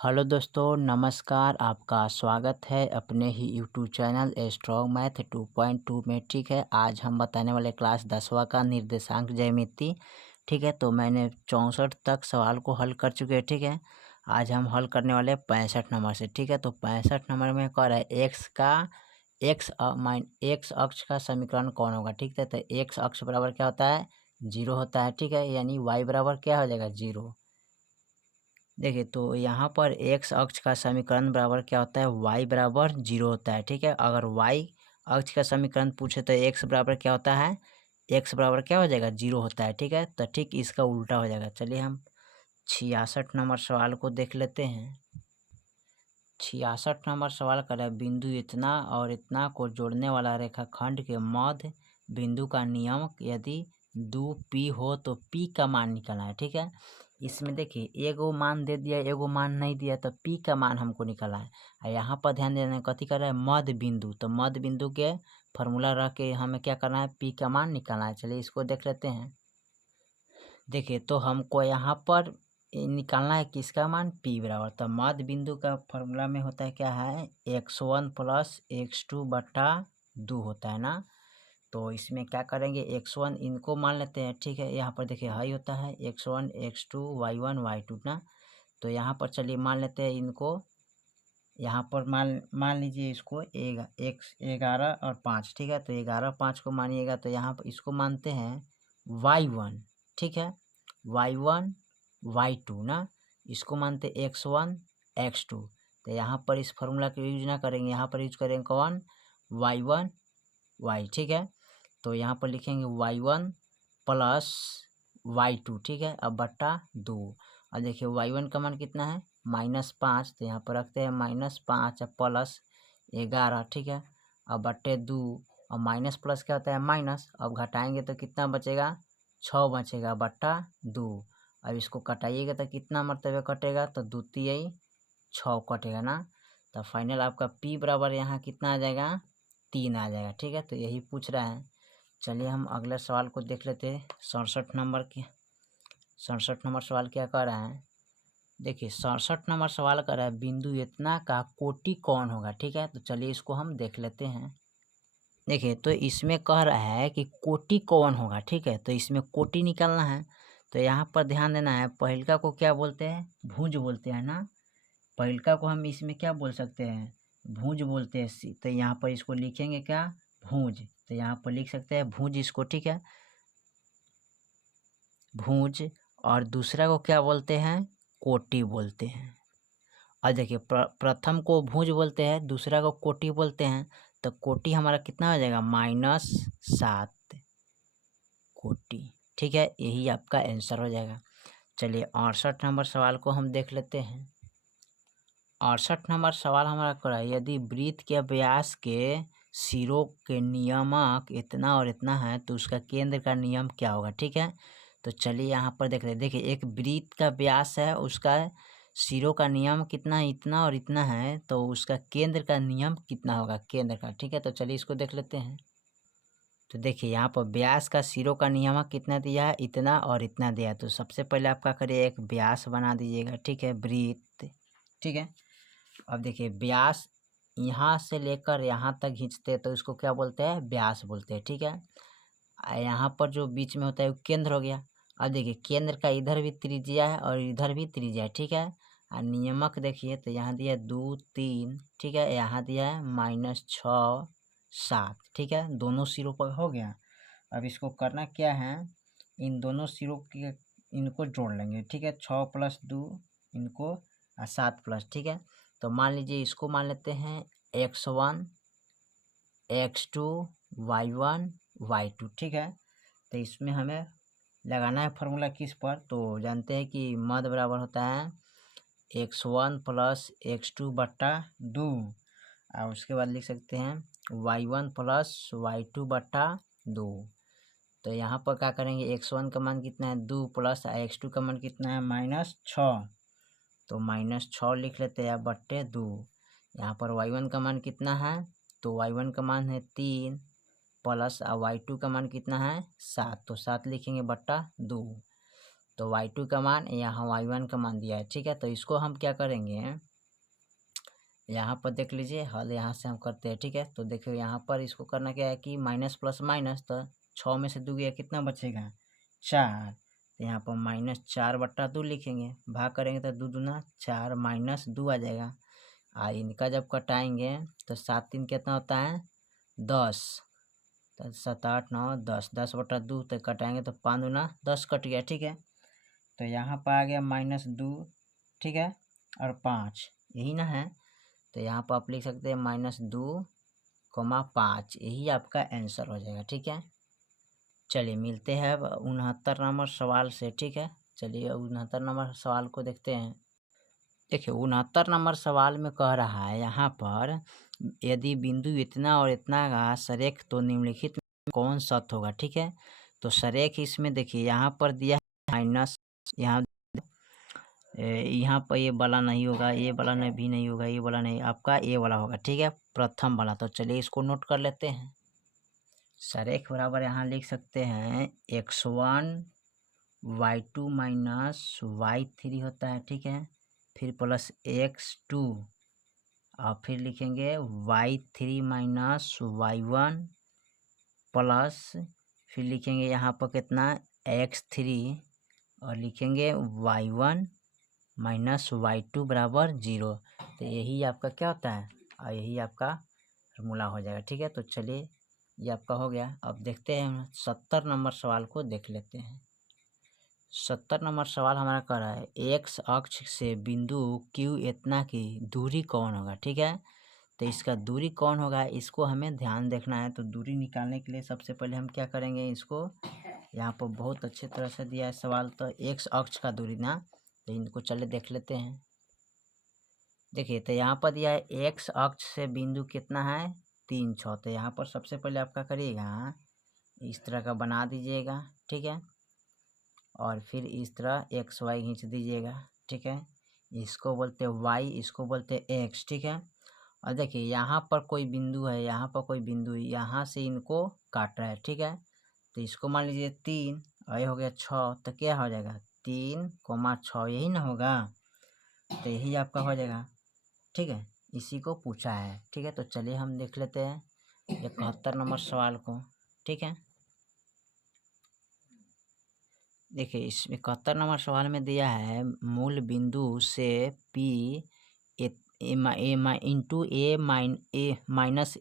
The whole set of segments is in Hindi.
हेलो दोस्तों, नमस्कार। आपका स्वागत है अपने ही यूट्यूब चैनल स्ट्रॉन्ग मैथ 2.2 में। ठीक है, आज हम बताने वाले क्लास 10वां का निर्देशांक ज्यामिति। ठीक है, तो मैंने 64 तक सवाल को हल कर चुके हैं। ठीक है, आज हम हल करने वाले 65 नंबर से। ठीक है, तो 65 नंबर में कह रहा है एक्स अक्ष का समीकरण कौन होगा। ठीक है, तो एक्स अक्ष बराबर क्या होता है, 0 होता है। ठीक है, यानी वाई बराबर क्या हो जाएगा, 0। देखिए, तो यहाँ पर एक्स अक्ष का समीकरण बराबर क्या होता है, वाई बराबर 0 होता है। ठीक है, अगर वाई अक्ष का समीकरण पूछे तो एक्स बराबर क्या होता है, एक्स बराबर क्या हो जाएगा, 0 होता है। ठीक है, तो ठीक इसका उल्टा हो जाएगा। चलिए हम 66 नंबर सवाल को देख लेते हैं। 66 नंबर सवाल कर रहा है, बिंदु इतना और इतना को जोड़ने वाला रेखाखंड के मध्य बिंदु का नियम यदि 2p हो तो p का मान निकालना है। ठीक है, इसमें देखिए एगो मान दे दिया, एगो मान नहीं दिया, तो p का मान हमको निकालना है। और यहाँ पर ध्यान देना, कथी कर रहा है, मध्य बिंदु। तो मध्य बिंदु के फॉर्मूला रख के हमें क्या करना है, p का मान निकालना है। चलिए इसको देख लेते हैं। देखिए, तो हमको यहाँ पर निकालना है किसका मान, p बराबर। तो मध्य बिंदु का फॉर्मूला में होता है क्या है, x1 प्लस x2 बटा 2 होता है ना। तो इसमें क्या करेंगे, x1 इनको मान लेते हैं। ठीक है, यहाँ पर देखिए हाई होता है x1 x2 y1 y2 ना। तो यहाँ पर चलिए मान लेते हैं इनको। यहाँ पर मान लीजिए इसको 11 और 5। ठीक है, तो 11 5 को मानिएगा, तो यहाँ पर इसको मानते हैं y1। ठीक है, y1 y2 ना, इसको मानते x1 x2। तो यहाँ पर इस फॉर्मूला का यूज ना करेंगे, यहाँ पर यूज करेंगे कौन, y1 y। ठीक है, तो यहाँ पर लिखेंगे y1 प्लस y2। ठीक है, अब बट्टा 2। और देखिए y1 का मान कितना है, -5। तो यहाँ पर रखते हैं -5 प्लस 11। ठीक है, अब बट्टे 2। और माइनस प्लस क्या होता है, माइनस। अब घटाएंगे तो कितना बचेगा, 6 बचेगा बट्टा 2। अब इसको कटाइएगा तो कितना मरतबे कटेगा, तो 2 तिहाई 6 कटेगा ना। तो फाइनल आपका p बराबर यहाँ कितना आ जाएगा, 3 आ जाएगा। ठीक है, तो यही पूछ रहा है। चलिए हम अगले सवाल को देख लेते हैं। 67 नंबर की 67 नंबर सवाल क्या कर रहा है, देखिए 67 नंबर सवाल कर रहा है, बिंदु इतना का कोटि कौन होगा। ठीक है, तो चलिए इसको हम देख लेते हैं। देखिए, तो इसमें कह रहा है कि कोटि कौन होगा। ठीक है, तो इसमें कोटि निकालना है। तो यहाँ पर ध्यान देना है, पहिलका को क्या बोलते हैं, भुज बोलते हैं ना। पहिलका को हम इसमें क्या बोल सकते हैं, भुज बोलते हैं। तो यहाँ पर इसको लिखेंगे क्या, भुज। तो यहाँ पर लिख सकते हैं भुज इसको। ठीक है, भुज। और दूसरा को क्या बोलते हैं, कोटि बोलते हैं। और देखिए प्रथम को भुज बोलते हैं, दूसरा को कोटि बोलते हैं। तो कोटि हमारा कितना हो जाएगा, -7 कोटि। ठीक है, यही आपका आंसर हो जाएगा। चलिए 68 नंबर सवाल को हम देख लेते हैं। 68 नंबर सवाल हमारा कर रहा है, यदि वृत्त के व्यास के सिरों के नियमक इतना और इतना है तो उसका केंद्र का नियम क्या होगा। ठीक है, तो चलिए यहाँ पर देख रहे हैं। देखिए, एक वृत्त का व्यास है, उसका सिरों का नियम कितना, इतना और इतना है, तो उसका केंद्र का नियम कितना होगा, केंद्र का। ठीक है, तो चलिए इसको देख लेते हैं। तो देखिए यहाँ पर व्यास का सिरों का नियमक कितना दिया है, इतना और इतना दिया है। तो सबसे पहले आप क्या करिए, एक व्यास बना दीजिएगा। ठीक है, वृत्त। ठीक है, अब देखिए व्यास यहाँ से लेकर यहाँ तक खींचते हैं तो इसको क्या बोलते हैं, व्यास बोलते हैं। ठीक है, यहाँ पर जो बीच में होता है वो केंद्र हो गया। अब देखिए केंद्र का इधर भी त्रिज्या है और इधर भी त्रिज्या है। ठीक है, और नियमक देखिए तो यहाँ दिया है 2 3। ठीक है, यहाँ दिया है -6 7। ठीक है, दोनों सिरों पर हो गया। अब इसको करना क्या है, इन दोनों सिरों के इनको जोड़ लेंगे। ठीक है, 6 + 2 इनको 7 प्लस। ठीक है, तो मान लीजिए इसको मान लेते हैं x1 x2 y1 y2। ठीक है, तो इसमें हमें लगाना है फार्मूला किस पर, तो जानते हैं कि मध्य बराबर होता है x1 प्लस x2 बट्टा 2। और उसके बाद लिख सकते हैं y1 प्लस y2 बट्टा 2। तो यहाँ पर क्या करेंगे, x1 का मान कितना है 2 प्लस x2 का मान कितना है -6। तो -6 लिख लेते हैं बट्टे 2। यहाँ पर y1 का मान कितना है, तो y1 का मान है 3 प्लस y2 का मान कितना है 7। तो 7 लिखेंगे बट्टा 2। तो y2 का मान यहाँ y1 का मान दिया है, ठीक है। तो इसको हम क्या करेंगे, यहाँ पर देख लीजिए, हल यहाँ से हम करते हैं, ठीक है। तो देखिए यहाँ पर इसको करना क्या है कि माइनस प्लस माइनस, तो 6 में से 2 गया कितना बचेगा 4, तो यहाँ पर -4/2 लिखेंगे, भाग करेंगे तो 2 दूना 4 -2 आ जाएगा। इनका जब कटाएंगे तो 7 3 कितना होता है 10, तो 7 8 9 10, 10/2 तो कटाएंगे तो 5 दूना 10 कट गया, ठीक है। तो यहाँ पर आ गया -2, ठीक है, और 5 यही ना है। तो यहाँ पर आप लिख सकते हैं -2,5, यही आपका आंसर हो जाएगा, ठीक है। चलिए मिलते हैं अब 69 नंबर सवाल से, ठीक है। चलिए 69 नंबर सवाल को देखते हैं। देखिए 69 नंबर सवाल में कह रहा है यहाँ पर, यदि बिंदु इतना और इतना का सरेख तो निम्नलिखित में कौन सत्य होगा, ठीक है। तो सरेख इसमें देखिए यहाँ पर दिया है माइनस, यहाँ पर ये वाला नहीं होगा, ये वाला नहीं भी नहीं होगा, ये वाला नहीं, आपका ये वाला होगा, ठीक है, प्रथम वाला। तो चलिए इसको नोट कर लेते हैं। सरेख बराबर यहाँ लिख सकते हैं x1 y2 माइनस y3 होता है, ठीक है, फिर प्लस x2, और फिर लिखेंगे y3 माइनस y1 प्लस, फिर लिखेंगे यहाँ पर कितना x3, और लिखेंगे y1 माइनस y2 बराबर 0। तो यही आपका क्या होता है, और यही आपका फॉर्मूला हो जाएगा, ठीक है। तो चलिए ये आपका हो गया। अब देखते हैं 70 नंबर सवाल को देख लेते हैं। 70 नंबर सवाल हमारा कह रहा है x अक्ष से बिंदु Q इतना की दूरी कौन होगा, ठीक है। तो इसका दूरी कौन होगा, इसको हमें ध्यान देखना है। तो दूरी निकालने के लिए सबसे पहले हम क्या करेंगे, इसको यहाँ पर बहुत अच्छे तरह से दिया है सवाल, तो x अक्ष का दूरी ना, तो इनको चले देख लेते हैं। देखिए तो यहाँ पर दिया है x अक्ष से बिंदु कितना है 3 6, तो यहाँ पर सबसे पहले आपका करिएगा इस तरह का बना दीजिएगा, ठीक है, और फिर इस तरह x y खींच दीजिएगा, ठीक है। इसको बोलते हैं y, इसको बोलते हैं x, ठीक है। और देखिए यहाँ पर कोई बिंदु है, यहाँ पर कोई बिंदु, यहाँ से इनको काट रहा है, ठीक है। तो इसको मान लीजिए 3 और ये हो गया 6, तो क्या हो जाएगा 3,6, यही ना होगा। तो यही आपका हो जाएगा, ठीक है, इसी को पूछा है, ठीक है। तो चलिए हम देख लेते हैं 71 नंबर सवाल को, ठीक है। देखिए इस 71 नंबर सवाल में दिया है मूल बिंदु से P इंटू ए माइनस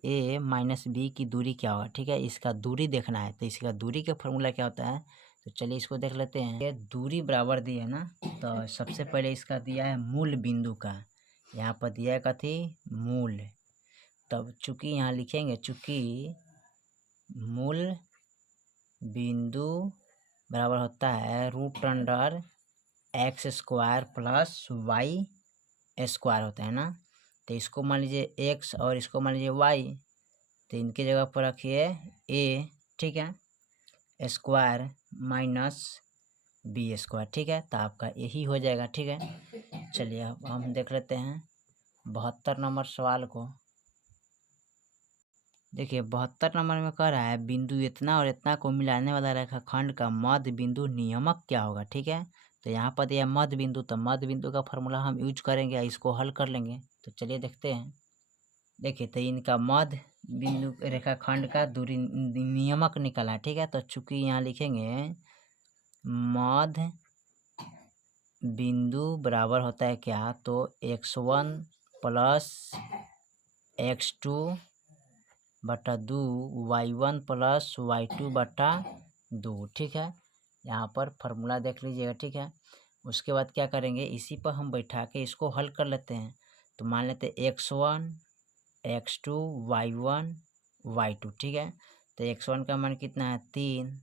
बी की दूरी क्या होगा, ठीक है। इसका दूरी देखना है, तो इसका दूरी का फॉर्मूला क्या होता है, तो चलिए इसको देख लेते हैं। ये दूरी बराबर दी है ना, तो सबसे पहले इसका दिया है मूल बिंदु का, यहाँ पर दिया है कथी मूल, तब चूंकि यहाँ लिखेंगे चूंकि मूल बिंदु बराबर होता है √x² प्लस y² होता है ना। तो इसको मान लीजिए x और इसको मान लीजिए y, तो इनकी जगह पर रखिए a, ठीक है, स्क्वायर माइनस b², ठीक है। तो आपका यही हो जाएगा, ठीक है। चलिए अब हम देख लेते हैं 72 नंबर सवाल को। देखिए 72 नंबर में कह रहा है बिंदु इतना और इतना को मिलाने वाला रेखाखंड का मध्य बिंदु नियमक क्या होगा, ठीक है। तो यहाँ पर दिया मध्य बिंदु, तो मध्य बिंदु का फॉर्मूला हम यूज करेंगे, इसको हल कर लेंगे। तो चलिए देखते हैं। देखिए तो इनका मध्य बिंदु रेखाखंड का दूरी नियमक निकला है, ठीक है। तो चूंकि यहाँ लिखेंगे मध्य बिंदु बराबर होता है क्या, तो x1 प्लस x2 बटा 2 y1 प्लस y2 बटा 2, ठीक है। यहाँ पर फार्मूला देख लीजिएगा, ठीक है। उसके बाद क्या करेंगे, इसी पर हम बैठा के इसको हल कर लेते हैं। तो मान लेते हैं x1 x2 y1 y2, ठीक है। तो x1 का मान कितना है 3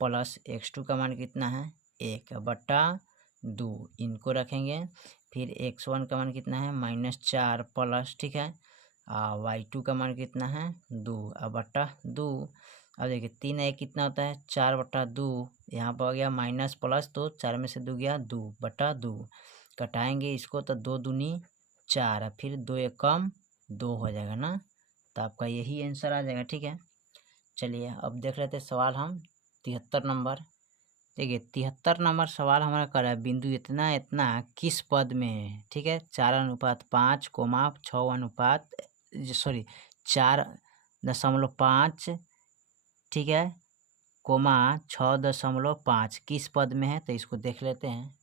प्लस x2 का मान कितना है 1 बटा 2, इनको रखेंगे। फिर x1 का मान कितना है -4 प्लस, ठीक है, y2 का मान कितना है 2 बटा 2। अब देखिए 3 1 कितना होता है 4/2, यहाँ पर हो गया माइनस प्लस, तो 4 में से 2 गया 2 बटा 2, कटाएंगे इसको तो 2 दूनी 4, फिर 2 1 कम 2 हो जाएगा ना। तो आपका यही आंसर आ जाएगा, ठीक है। चलिए अब देख लेते हैं सवाल हम 73 नंबर। देखिए 73 नंबर सवाल हमारा कर रहा है बिंदु इतना इतना किस पद में है। ठीक है, 4:5, 6:5 सॉरी 4.5 ठीक है, 6.5 किस पद में है, तो इसको देख लेते हैं।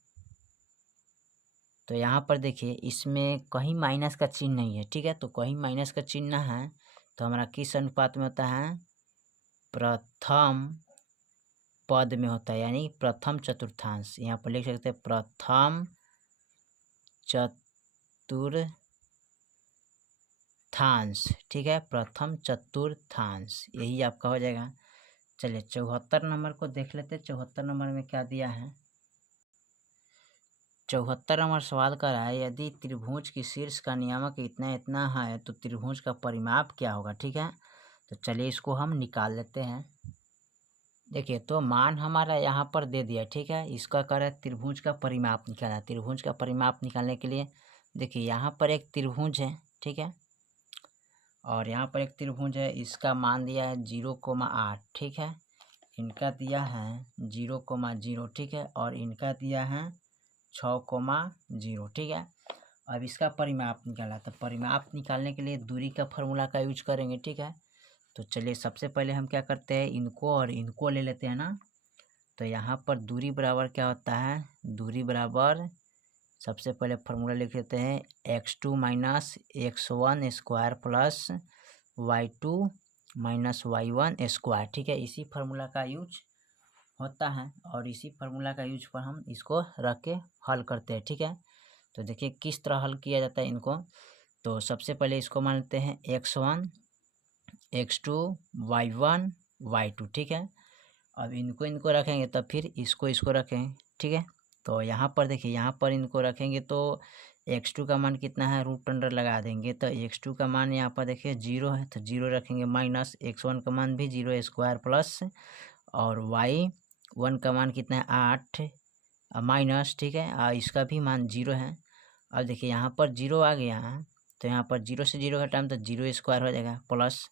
तो यहाँ पर देखिए इसमें कहीं माइनस का चिन्ह नहीं है। ठीक है, तो कहीं माइनस का चिन्ह है तो हमारा किस अनुपात में होता है, प्रथम पद में होता है, यानी प्रथम चतुर्थांश। यहाँ पर लिख सकते हैं प्रथम चतुर्थांश। ठीक है, प्रथम चतुर्थांश यही आपका हो जाएगा। चलिए 74 नंबर को देख लेते हैं। 74 नंबर में क्या दिया है, 74 नंबर सवाल कर रहा है यदि त्रिभुज की शीर्ष का नियामक इतना इतना है तो त्रिभुज का परिमाप क्या होगा। ठीक है, तो चलिए इसको हम निकाल लेते हैं। देखिए तो मान हमारा यहाँ पर दे दिया। ठीक है, इसका कर है त्रिभुज का परिमाप निकालना। त्रिभुज का परिमाप निकालने के लिए देखिए यहाँ पर एक त्रिभुज है। ठीक है, और यहाँ पर एक त्रिभुज है, इसका मान दिया है 0,8। ठीक है, इनका दिया है 0,0। ठीक है, और इनका दिया है 6,0। ठीक है, अब इसका परिमाप निकाला, तो परिमाप निकालने के लिए दूरी का फॉर्मूला का यूज करेंगे। ठीक है, तो चलिए सबसे पहले हम क्या करते हैं, इनको और इनको ले लेते हैं ना। तो यहाँ पर दूरी बराबर क्या होता है, दूरी बराबर सबसे पहले फॉर्मूला लिख लेते हैं x2 minus x1 square plus y2 minus y1 square. ठीक है, इसी फार्मूला का यूज होता है और इसी फार्मूला का यूज पर हम इसको रख के हल करते हैं। ठीक है, तो देखिए किस तरह हल किया जाता है इनको। तो सबसे पहले इसको मान लेते हैं x1 x2 y1 y2। ठीक है, अब इनको रखेंगे तब फिर इसको रखेंगे। ठीक है, तो यहाँ पर देखिए यहाँ पर इनको रखेंगे तो x2 का मान कितना है, रूट अंडर लगा देंगे तो x2 का मान यहाँ पर देखिए 0 है तो 0 रखेंगे, माइनस x1 का मान भी 0 स्क्वायर प्लस और y1 का मान कितना है 8 माइनस। ठीक है, इसका भी मान 0 है। अब देखिए यहाँ पर 0 आ गया है तो यहाँ पर 0 से 0 घटाएं तो 0 स्क्वायर हो जाएगा, प्लस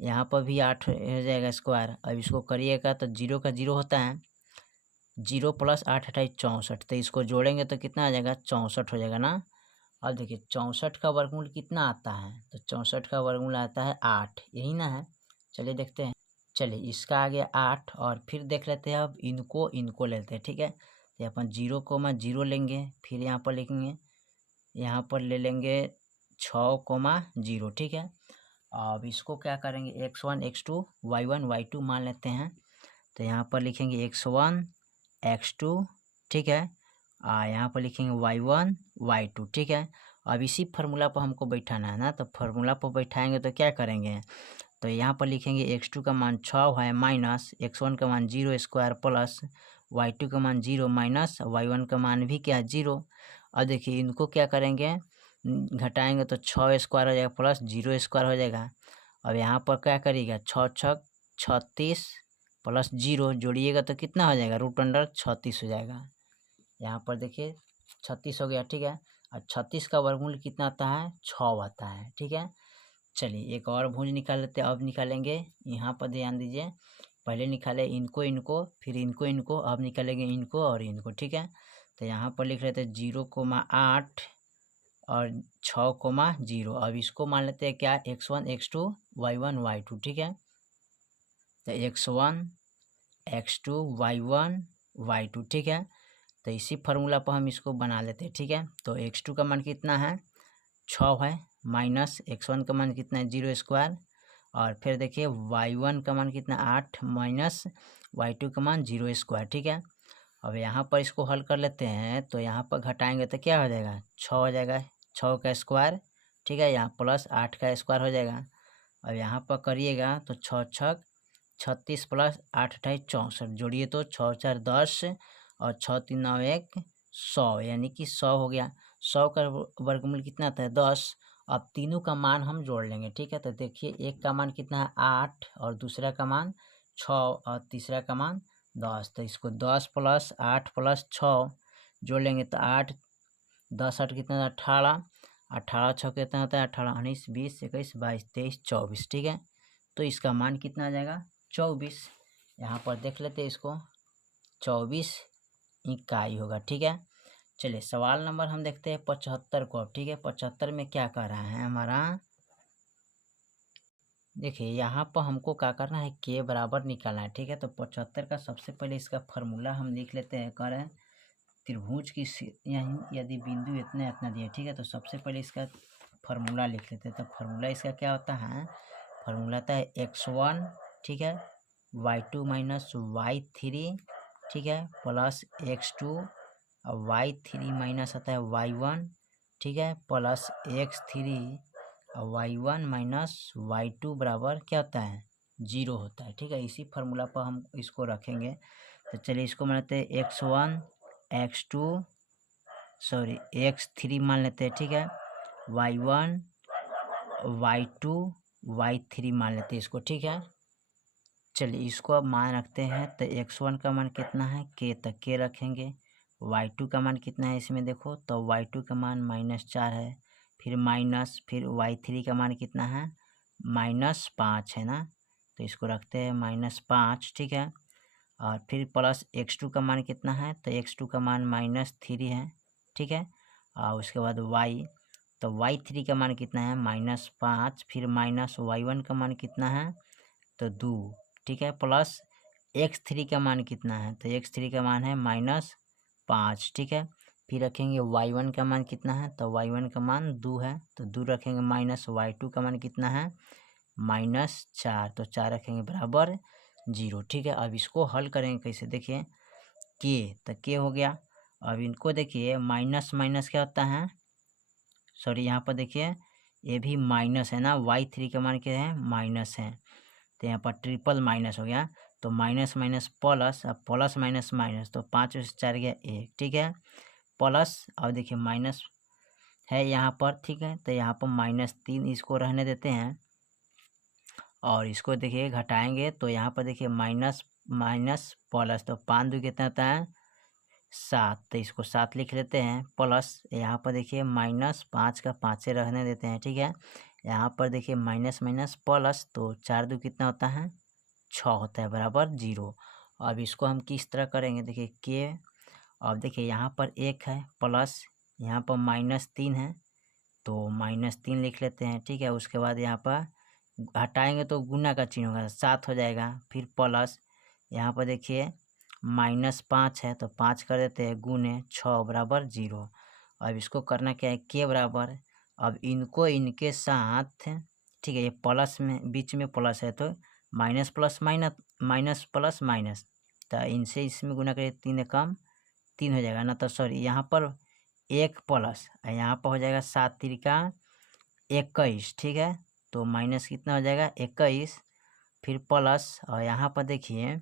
यहाँ पर भी 8 हो जाएगा स्क्वायर। अब इसको करिएगा तो 0 का 0 होता है, 0 प्लस 8 28 64, तो इसको जोड़ेंगे तो कितना आ जाएगा 64 हो जाएगा ना। अब देखिए 64 का वर्गमूल कितना आता है, तो 64 का वर्गमूल आता है 8, यही ना है। चलिए देखते हैं। चलिए इसका आ गया 8 और फिर देख लेते हैं अब इनको लेते हैं। ठीक है, तो अपन 0,0 लेंगे, फिर यहाँ पर लिखेंगे, यहाँ पर ले लेंगे 6,0। ठीक है, अब इसको क्या करेंगे x1 x2 y1 y2 मान लेते हैं। तो यहाँ पर लिखेंगे x1 x2। ठीक है, यहाँ पर लिखेंगे y1 y2। ठीक है, अब इसी फार्मूला पर हमको बैठाना है ना, तो फार्मूला पर बैठाएंगे तो क्या करेंगे, तो यहाँ पर लिखेंगे x2 का मान 6 है माइनस x1 का मान 0 स्क्वायर प्लस y2 का मान 0 माइनस y1 का मान भी क्या 0। अब देखिए इनको क्या करेंगे, घटाएंगे तो 6 स्क्वायर हो जाएगा प्लस 0 स्क्वायर हो जाएगा। अब यहाँ पर क्या करिएगा 6 6 36 प्लस 0 जोड़िएगा तो कितना हो जाएगा, रूट अंडर 36 हो जाएगा। यहाँ पर देखिए 36 हो गया। ठीक है, और 36 का वर्गमूल कितना आता है 6 आता है। ठीक है, चलिए एक और भुज निकाल लेते हैं। अब निकालेंगे, यहाँ पर ध्यान दीजिए, पहले निकाले इनको फिर इनको, अब निकालेंगे इनको और इनको। ठीक है, तो यहाँ पर लिख लेते हैं 0,8 और 6,0। अब इसको मान लेते हैं क्या x1 x2 y1 y2। ठीक है, तो x1 x2 y1 y2। ठीक है, तो इसी फार्मूला पर हम इसको बना लेते हैं। ठीक है, तो x2 का मान कितना है 6 है माइनस x1 का मान कितना है 0 स्क्वायर, और फिर देखिए y1 का मान कितना 8 माइनस y2 का मान 0 स्क्वायर। ठीक है, अब यहाँ पर इसको हल कर लेते हैं तो यहाँ पर घटाएंगे तो क्या हो जाएगा 6 हो जाएगा, 6 का स्क्वायर। ठीक है, यहाँ प्लस 8 का स्क्वायर हो जाएगा। अब यहाँ पर करिएगा तो 6 6 36 प्लस 8 28 64, जोड़िए तो 6 4 10 और 6 3 9 1 100, यानी कि 100 हो गया। 100 का वर्गमूल कितना आता है 10। अब तीनों का मान हम जोड़ लेंगे। ठीक है, तो देखिए एक का मान कितना है 8 और दूसरा का मान 6 और तीसरा का मान 10, तो इसको 10 प्लस 8 प्लस 6 जोड़ लेंगे तो 8 10 8 कितना 18, 18 6 कितना होता है 18 19 20 21 22 23 24। ठीक है, तो इसका मान कितना आ जाएगा 24। यहाँ पर देख लेते हैं इसको, 24 इकाई होगा। ठीक है, चलिए सवाल नंबर हम देखते हैं 75 को अब। ठीक है, 75 में क्या कह रहा है हमारा, देखिए यहाँ पर हमको क्या करना है, के बराबर निकालना है। ठीक है, तो 75 का सबसे पहले इसका फार्मूला हम लिख लेते हैं। कह रहे हैं त्रिभुज की यहीं यदि बिंदु इतना इतना दिया, ठीक है, तो सबसे पहले इसका फार्मूला लिख लेते हैं। तो फार्मूला इसका क्या होता है, फार्मूला आता है x1, ठीक है, y2 माइनस y3, ठीक है, प्लस x2 और y3 माइनस आता है y1, ठीक है, प्लस x3 और y1 माइनस y2 बराबर क्या होता है, 0 होता है। ठीक है, इसी फार्मूला पर हम इसको रखेंगे। तो चलिए इसको मानते हैं x1 x2 सॉरी x3 मान लेते हैं। ठीक है, y1 y2 y3 मान लेते हैं इसको। ठीक है, चलिए इसको अब मान रखते हैं। तो x1 का मान कितना है, k, तक के रखेंगे। y2 का मान कितना है इसमें देखो, तो y2 का मान -4 है, फिर माइनस, फिर y3 का मान कितना है, -5 है ना, तो इसको रखते हैं -5। ठीक है, और फिर प्लस x2 का मान कितना है, तो x2 का मान -3 है। ठीक है, और उसके बाद y, तो y3 का मान कितना है, -5, फिर माइनस y1 का मान कितना है, तो 2। ठीक है, प्लस x3 का मान कितना है, तो x3 का मान है -5। ठीक है, फिर रखेंगे y1 का मान कितना है, तो y1 का मान 2 है, तो 2 रखेंगे, माइनस y2 का मान कितना है, -4, तो 4 रखेंगे बराबर 0। ठीक है, अब इसको हल करेंगे कैसे, देखिए के, तो के हो गया। अब इनको देखिए माइनस माइनस क्या होता है, सॉरी यहाँ पर देखिए ये भी माइनस है ना, y3 का मान क्या है, माइनस है, तो यहाँ पर ट्रिपल माइनस हो गया। तो माइनस माइनस प्लस, अब प्लस माइनस माइनस, तो 5 से 4 गया 1। ठीक है, प्लस, अब देखिए माइनस है यहाँ पर। ठीक है, तो यहाँ पर -3 इसको रहने देते हैं, और इसको देखिए घटाएंगे तो यहाँ पर देखिए माइनस माइनस प्लस, तो 5 2 कितना होता है, 7, तो इसको 7 लिख लेते हैं। प्लस यहाँ पर देखिए -5 का 5 से रहने देते हैं। ठीक है, यहाँ पर देखिए माइनस माइनस प्लस, तो 4 2 कितना होता है, 6 होता है, बराबर 0। अब इसको हम किस तरह करेंगे, देखिए के, अब देखिए यहाँ पर 1 है, प्लस यहाँ पर -3 है, तो -3 लिख लेते हैं। ठीक है, उसके बाद यहाँ पर हटाएंगे तो गुना का चिन्ह होगा, 7 हो जाएगा, फिर प्लस यहाँ पर देखिए -5 है, तो 5 कर देते हैं गुने 6 बराबर 0। अब इसको करना क्या है, के बराबर, अब इनको इनके साथ, ठीक है, ये प्लस में बीच में प्लस है, तो minus plus minus, minus plus minus, तो इनसे इसमें गुना करिए, 3 कम 3 हो जाएगा ना, तो सॉरी यहाँ पर 1 प्लस, यहाँ पर हो जाएगा 7 तिरिका 21। ठीक है, तो माइनस कितना हो जाएगा, 21, फिर प्लस, और यहाँ पर देखिए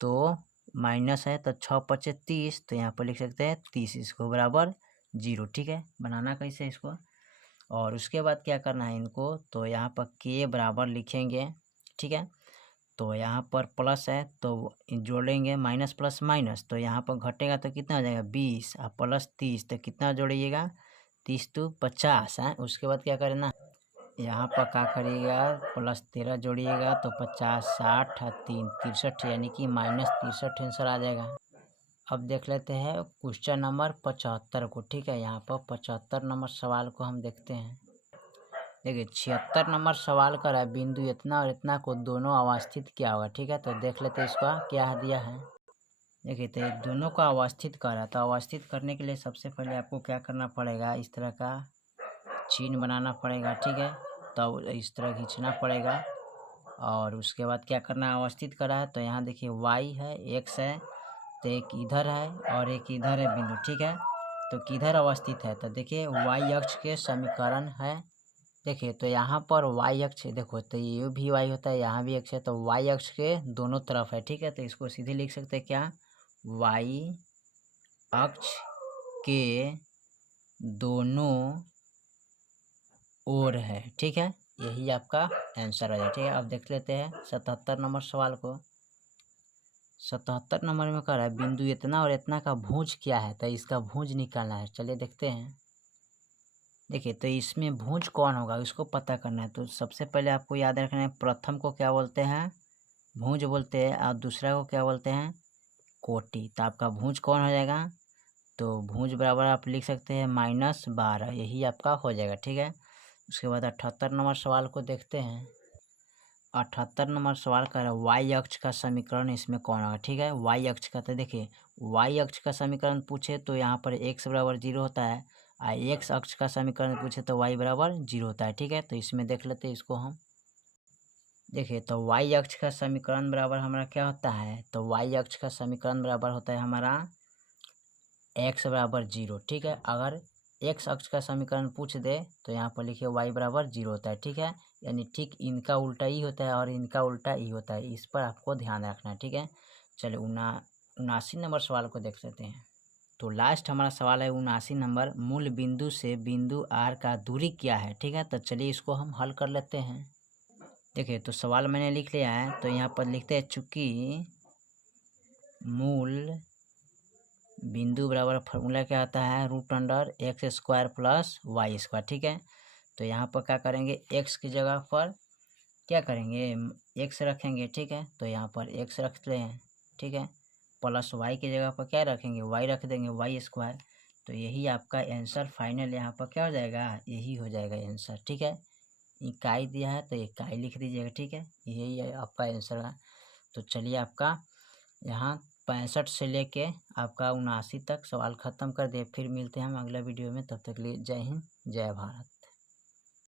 तो माइनस है, तो 6 5 30, तो यहाँ पर लिख सकते हैं 30, इसको बराबर 0। ठीक है, बनाना कैसे इसको, और उसके बाद क्या करना है इनको, तो यहाँ पर के बराबर लिखेंगे। ठीक है, तो यहाँ पर प्लस है तो जोड़ेंगे, माइनस प्लस माइनस, तो यहाँ पर घटेगा तो कितना हो जाएगा 20, और प्लस 30, तो कितना जोड़िएगा, 30 तो 50 है। उसके बाद क्या करना, यहाँ पर क्या करिएगा, +13 जोड़िएगा तो 50 60 और 3 63, यानी कि -63 आंसर आ जाएगा। अब देख लेते हैं क्वेश्चन नंबर 75 को। ठीक है, यहाँ पर 75 नंबर सवाल को हम देखते हैं। देखिए 76 नंबर सवाल कर रहा है, बिंदु इतना और इतना को दोनों अवस्थित क्या होगा। ठीक है, तो देख लेते हैं इसका क्या दिया है। देखिए तो दोनों को अवस्थित कर रहा है, तो अवस्थित करने के लिए सबसे पहले आपको क्या करना पड़ेगा, इस तरह का चिन्ह बनाना पड़ेगा। ठीक है, तो इस तरह खींचना पड़ेगा, और उसके बाद क्या करना है, अवस्थित करा है, तो यहाँ देखिए y है, x है, तो एक इधर है और एक इधर है बिंदु। ठीक है, तो किधर अवस्थित है, तो देखिए y अक्ष के समीकरण है। देखिए तो यहाँ पर y अक्ष देखो, तो ये भी y होता है, यहाँ भी x है, तो y अक्ष के दोनों तरफ है। ठीक है, तो इसको सीधे लिख सकते हैं क्या, y अक्ष के दोनों ओर है। ठीक है, यही आपका आंसर हो जाए। ठीक है, अब देख लेते हैं 77 नंबर सवाल को। 77 नंबर में कह रहा है बिंदु इतना और इतना का भुज क्या है, तो इसका भुज निकालना है। चलिए देखते हैं। देखिए तो इसमें भुज कौन होगा इसको पता करना है, तो सबसे पहले आपको याद रखना है, प्रथम को क्या बोलते हैं, भुज बोलते हैं, और दूसरा को क्या बोलते हैं, कोटि। तो आपका भुज कौन हो जाएगा, तो भुज बराबर आप लिख सकते हैं -12, यही आपका हो जाएगा। ठीक है, उसके बाद 78 नंबर सवाल को देखते हैं। 78 नंबर सवाल कह रहा है वाई अक्ष का समीकरण इसमें कौन होगा। ठीक है, वाई अक्ष का, तो देखिए वाई अक्ष का समीकरण पूछे तो यहाँ पर x बराबर 0 होता है, और x अक्ष का समीकरण पूछे तो y बराबर 0 होता है। ठीक है, तो इसमें देख लेते हैं इसको हम। देखिए तो y अक्ष का समीकरण बराबर हमारा क्या होता है, तो y अक्ष का समीकरण बराबर होता है हमारा x बराबर 0। ठीक है, अगर x अक्ष का समीकरण पूछ दे तो यहाँ पर लिखिए y बराबर 0 होता है। ठीक है, यानी ठीक इनका उल्टा ही होता है और इनका उल्टा ही होता है, इस पर आपको ध्यान रखना है। ठीक है, चलिए 79 नंबर सवाल को देख लेते हैं। तो लास्ट हमारा सवाल है 79 नंबर, मूल बिंदु से बिंदु R का दूरी क्या है। ठीक है, तो चलिए इसको हम हल कर लेते हैं। देखिए तो सवाल मैंने लिख लिया है, तो यहाँ पर लिखते हैं चूँकि मूल बिंदु बराबर फार्मूला क्या आता है, √x² प्लस y²। ठीक है, तो यहाँ पर क्या करेंगे, x की जगह पर क्या करेंगे, x रखेंगे। ठीक है, तो यहाँ पर x रखते हैं। ठीक है, प्लस y की जगह पर क्या रखेंगे, y रख देंगे, y²। तो यही आपका आंसर फाइनल यहाँ पर क्या हो जाएगा, यही हो जाएगा आंसर। ठीक है, इकाई दिया है तो इकाई लिख दीजिएगा। ठीक है, यही है आपका आंसर है। तो चलिए आपका यहाँ 65 से लेके आपका 79 तक सवाल ख़त्म कर दिए। फिर मिलते हैं हम अगला वीडियो में, तब तक के लिए जय हिंद जय भारत।